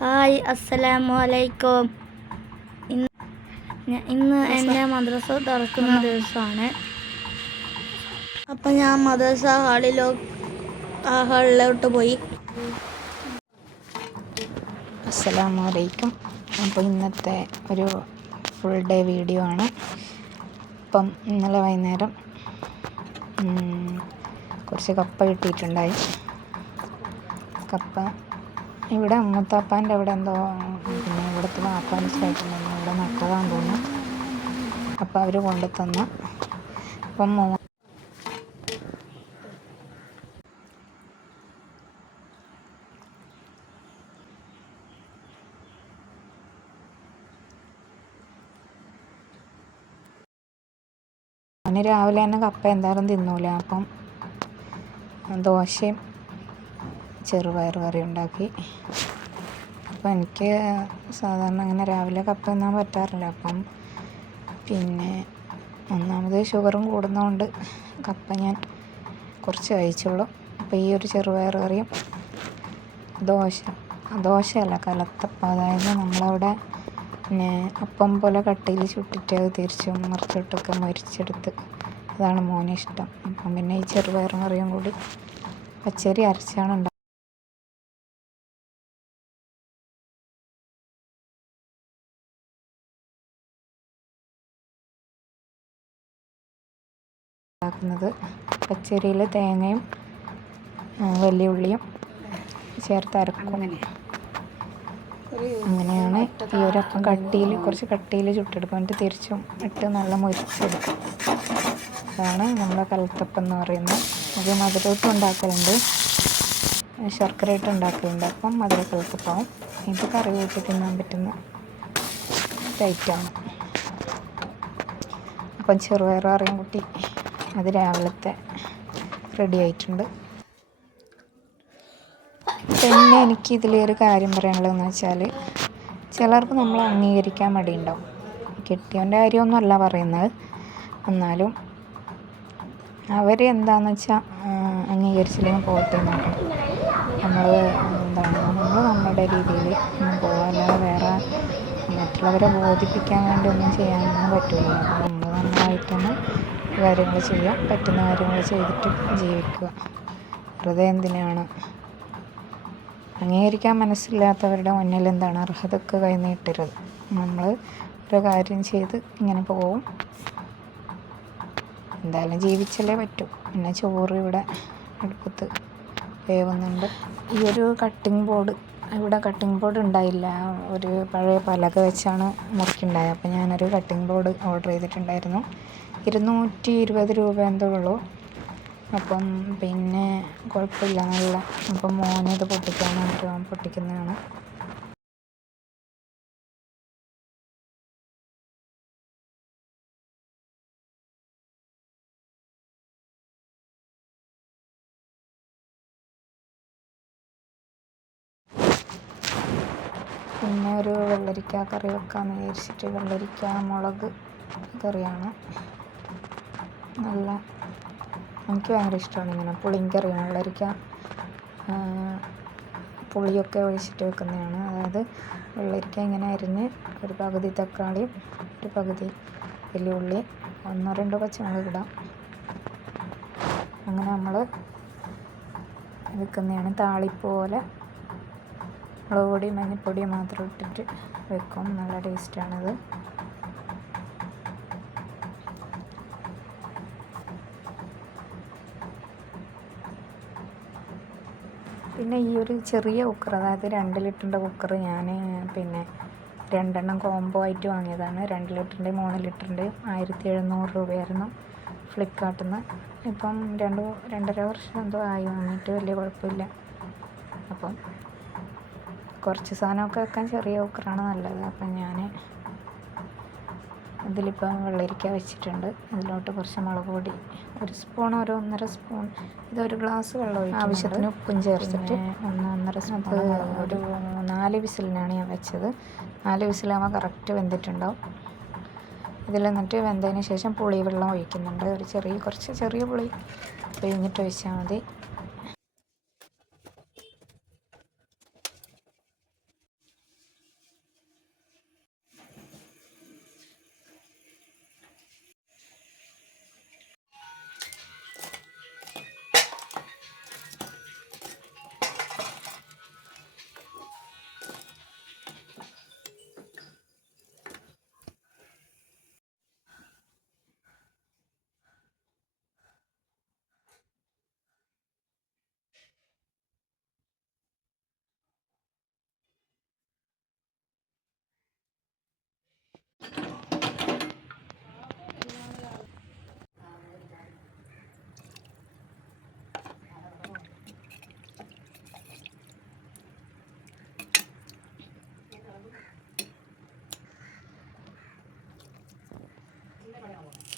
Hi അസ്സലാമു അലൈക്കും ഇന്ന് ഇന്ന് എന്റെ മദ്രസ തുറക്കുന്ന ദിവസമാണ്. അപ്പം ഞാൻ മദ്രസ ഹാളിലോ ആ ഹാളിലോട്ട് പോയി. അസ്സലാമു അലൈക്കും അപ്പോൾ ഇന്നത്തെ ഒരു ഫുൾ ഡേ വീഡിയോ ആണ്. ഇപ്പം ഇന്നലെ വൈകുന്നേരം കുറച്ച് കപ്പ കിട്ടിയിട്ടുണ്ടായി. കപ്പ ഇവിടെ മൂത്താപ്പാന്റെ അവിടെ എന്തോ പിന്നെ ഇവിടുത്തെ സൈഡിൽ ഇവിടെ നട്ടതാന്ന് തോന്നുന്നു. അപ്പോൾ അവർ കൊണ്ടു തന്നു അപ്പം മോ രാവിലെ തന്നെ കപ്പ എന്തായാലും തിന്നൂല. അപ്പം ദോശയും ചെറുപയർ കറി ഉണ്ടാക്കി. അപ്പോൾ എനിക്ക് സാധാരണ അങ്ങനെ രാവിലെ കപ്പ തിന്നാൻ പറ്റാറില്ല. അപ്പം പിന്നെ ഒന്നാമത് ഷുഗറും കൂടുന്നതുകൊണ്ട് കപ്പ ഞാൻ കുറച്ച് കഴിച്ചുള്ളൂ. അപ്പോൾ ഈ ഒരു ചെറുപയർ കറിയും ദോശ ദോശയല്ല കലത്തപ്പം. അതായത് നമ്മളവിടെ പിന്നെ അപ്പം പോലെ കട്ടയിൽ ചുട്ടിട്ട് അത് തിരിച്ചും മറിച്ചിട്ടൊക്കെ മരിച്ചെടുത്ത് അതാണ് മോനിഷ്ടം. അപ്പം പിന്നെ ഈ ചെറുപയർ കറിയും കൂടി പച്ചരി അരച്ചാണ് ഉണ്ടാക്കുന്നത്. പച്ചരിയിൽ തേങ്ങയും വലിയുള്ളിയും ചേർത്ത് അരക്കും അങ്ങനെയാണ് ഈ ഒരു അപ്പം കട്ടിയിൽ കുറച്ച് കട്ടിയിൽ ചുട്ടെടുക്കും. എന്നിട്ട് തിരിച്ചും ഇട്ട് നല്ല മുരിച്ചെടുക്കും. അതാണ് നമ്മളെ കലത്തപ്പം എന്ന് പറയുന്നത്. അത് മധുരമൊക്കെ ഉണ്ടാക്കലുണ്ട്. ശർക്കര ഇട്ട് ഉണ്ടാക്കലുണ്ട്. അപ്പം മധുര കലത്തപ്പം ഇത് കറി കൂട്ടി തിന്നാൻ പറ്റുന്ന ഒരു ഐറ്റമാണ് അപ്പം ചെറുപയർ കറിയും കൂട്ടി അത് രാവിലത്തെ റെഡി ആയിട്ടുണ്ട് പിന്നെ എനിക്ക് ഇതിലൊരു കാര്യം പറയാനുള്ളതെന്ന് വെച്ചാൽ ചിലർക്ക് നമ്മൾ അംഗീകരിക്കാൻ മടിയുണ്ടാവും. കെട്ടിയവന്റെ കാര്യമൊന്നുമല്ല പറയുന്നത്. എന്നാലും അവർ എന്താണെന്ന് വെച്ചാൽ അംഗീകരിച്ചില്ലെങ്കിൽ പോകട്ടെ നോക്കണം നമ്മൾ എന്താണ് നമ്മൾ നമ്മുടെ രീതിയിൽ പോകാം അല്ലാതെ വേറെ മറ്റുള്ളവരെ ബോധിപ്പിക്കാൻ വേണ്ടി ഒന്നും ചെയ്യാനൊന്നും പറ്റില്ല അപ്പോൾ നമ്മൾ നന്നായിട്ട് തന്നെ കാര്യങ്ങൾ ചെയ്യാം പറ്റുന്ന കാര്യങ്ങൾ ചെയ്തിട്ട് ജീവിക്കുക. വെറുതെ എന്തിനാണ്? അംഗീകരിക്കാൻ മനസ്സില്ലാത്തവരുടെ മുന്നിൽ എന്താണ് അർഹതക്ക് കൈനീട്ടരുത് നമ്മൾ ഒരു കാര്യം ചെയ്ത് ഇങ്ങനെ പോവും എന്തായാലും ജീവിച്ചല്ലേ പറ്റൂ. പിന്നെ ചോറ് ഇവിടെ അടുപ്പത്ത് വേവുന്നുണ്ട്. ഈ ഒരു കട്ടിംഗ് ബോർഡ് ഇവിടെ കട്ടിംഗ് ബോർഡ് ഉണ്ടായില്ല. ഒരു പഴയ പലക വെച്ചാണ് മുറിക്കുണ്ടായത്. അപ്പോൾ ഞാനൊരു കട്ടിംഗ് ബോർഡ് ഓർഡർ ചെയ്തിട്ടുണ്ടായിരുന്നു. ഇരുന്നൂറ്റി ഇരുപത് രൂപ എന്തോ ഉള്ളൂ. അപ്പം പിന്നെ കുഴപ്പമില്ല നല്ല അപ്പം മോനെ ഇത് പൊട്ടിക്കാനായിട്ട് അവൻ പൊട്ടിക്കുന്നതാണ്. പിന്നെ ഒരു വെള്ളരിക്ക കറി വെക്കാമെന്ന് വിചാരിച്ചിട്ട് വെള്ളരിക്ക മുളക് കറിയാണ്. നല്ല എനിക്ക് ഭയങ്കര ഇഷ്ടമാണ് ഇങ്ങനെ പുളിങ്കറി വെള്ളരിക്ക പുളിയൊക്കെ ഒഴിച്ചിട്ട് വെക്കുന്നതാണ്. അതായത് വെള്ളരിക്ക ഇങ്ങനെ അരിഞ്ഞ് ഒരു പകുതി തക്കാളിയും ഒരു പകുതി വലിയ ഉള്ളി ഒന്നോ രണ്ടോ പച്ചമുളക് ഇടാം. അങ്ങനെ നമ്മൾ വെക്കുന്നതാണ്. താളിപ്പ് പോലെ മുളക് പൊടി മഞ്ഞൾപ്പൊടി മാത്രം ഇട്ടിട്ട് വെക്കും. നല്ല ടേസ്റ്റാണത്. പിന്നെ ഈ ഒരു ചെറിയ കുക്കർ അതായത് രണ്ട് ലിറ്ററിന്റെ കുക്കർ ഞാൻ പിന്നെ രണ്ടെണ്ണം കോംബോ ആയിട്ട് വാങ്ങിയതാണ്. രണ്ട് ലിറ്ററിന്റെ മൂന്ന് ലിറ്ററിന്റെ ആയിരത്തി എഴുന്നൂറ് രൂപയായിരുന്നു ഫ്ലിപ്പ്കാർട്ടിൽ നിന്ന്. ഇപ്പം രണ്ട് രണ്ടര വർഷം എന്തോ ആയി വാങ്ങിയിട്ട് വലിയ കുഴപ്പമില്ല. അപ്പം കുറച്ച് സാധനമൊക്കെ വെക്കാൻ ചെറിയ കുക്കറാണ് നല്ലത്. അപ്പം ഞാൻ ഇതിലിപ്പം വെള്ളരിക്ക വെച്ചിട്ടുണ്ട്. അതിലോട്ട് കുറച്ച് മുളക് പൊടി ഒരു സ്പൂൺ ഒരു ഒന്നര സ്പൂൺ. ഇതൊരു ഗ്ലാസ് വെള്ളം ഒഴിക്കും ആവശ്യത്തിന് ഉപ്പും ചേർത്തിട്ട് ഒന്ന് ഒന്നര സ്പൂൺ ഒരു നാല് വിസിലിനാണ് ഞാൻ വെച്ചത്. നാല് വിസിലാകുമ്പോൾ കറക്റ്റ് വെന്തിട്ടുണ്ടാവും. ഇതിൽ എന്നിട്ട് വെന്തതിന് ശേഷം പുളി വെള്ളം ഒഴിക്കുന്നുണ്ട്. ഒരു ചെറിയ കുറച്ച് ചെറിയ പുളി പിഴിഞ്ഞിട്ട് ഒഴിച്ചാൽ മതി. panela.